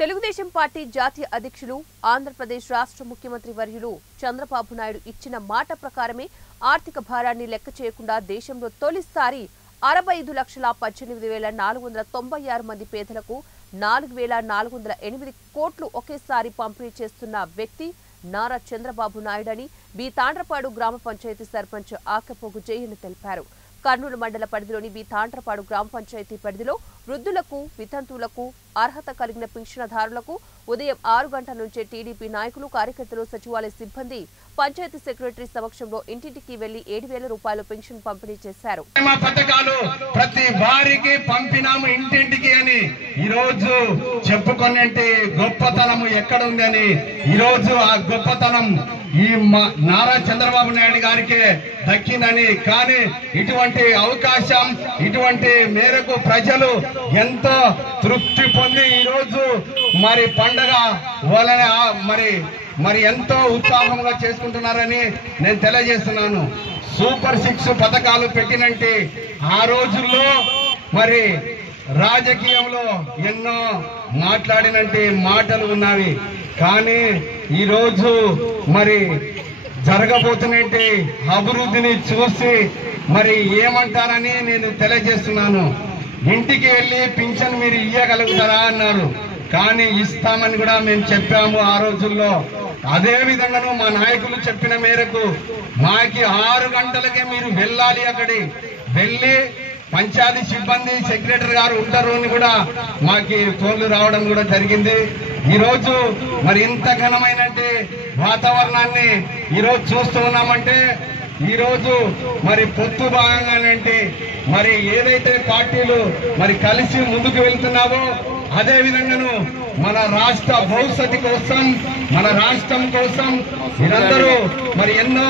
Telugu Desam party జాతీయ అధ్యక్షులు ఆంధ్రప్రదేశ్ రాష్ట్ర ముఖ్యమంత్రి వర్యులు చంద్రబాబు నాయుడు ఇచ్చిన మాట ప్రకారమే ఆర్థిక భారాన్ని లెక్క చేయకుండా దేశంలో తొలిసారి 65,18,496 మంది పేదలకు 4,408 కోట్లు ఒకేసారి పంపిణీ చేస్తున్న వ్యక్తి నారా చంద్రబాబు నాయుడని బి తాండ్రపాడు గ్రామ పంచాయతీ సర్పంచ్ ఆకెపోగు జయన్ తెలిపారు. కర్నూలు మండల పరిధిలోని బి తాండ్రపాడు గ్రామ పంచాయతీ పరిధిలో వృద్ధులకు, వితంతువులకు, అర్హత కలిగిన పింఛనదారులకు ఉదయం 6 గంటల నుంచే టీడీపీ నాయకులు, కార్యకర్తలు, సచివాలయ సిబ్బంది పంచాయతీ సెక్రటరీ సమక్షంలో ఇంటింటికి వెళ్లి 7,000 రూపాయల పెన్షన్ పంపిణీ చేశారు. ప్రతి వారికి పంపినాము ఇంటింటికి అని ఈ రోజు చెప్పుకునేంటి గొప్పతనం ఎక్కడ ఉందని ఈ రోజు ఆ గొప్పతనం ఈ నారా చంద్రబాబు నాయుడు గారికే దక్కిందని. కానీ ఇటువంటి అవకాశం, ఇటువంటి మేరకు ప్రజలు ఎంతో తృప్తి పొంది ఈ రోజు మరి పండగ వాళ్ళని మరి ఎంతో ఉత్సాహంగా చేసుకుంటున్నారని నేను తెలియజేస్తున్నాను. సూపర్ 6 పథకాలు పెట్టినంటే ఆ రోజుల్లో మరి రాజకీయంలో ఎన్నో మాట్లాడినంటే మాటలు ఉన్నవి. కానీ ఈరోజు మరి జరగబోతున్నట్టు అభివృద్ధిని చూసి మరి ఏమంటారని నేను తెలియజేస్తున్నాను. ఇంటికి వెళ్ళి పింఛన్ మీరు ఇయ్యగలుగుతారా అన్నారు. కానీ ఇస్తామని కూడా మేము చెప్పాము ఆ రోజుల్లో. అదే విధంగాను మా నాయకులు చెప్పిన మేరకు మాకి 6 గంటలకే మీరు వెళ్ళాలి. అక్కడి వెళ్ళి పంచాయతీ సిబ్బంది, సెక్రటరీ గారు ఉంటారు అని కూడా మాకి ఫోన్లు రావడం కూడా జరిగింది. ఈరోజు మరి ఇంత ఘనమైన వాతావరణాన్ని ఈరోజు చూస్తూ ఉన్నామంటే ఈరోజు మరి పొత్తు భాగంగానంటే మరి ఏదైతే పార్టీలు మరి కలిసి ముందుకు వెళ్తున్నావో అదే విధంగాను మన రాష్ట్ర భవిష్యత్తు కోసం, మన రాష్ట్రం కోసం మీరందరూ మరి ఎన్నో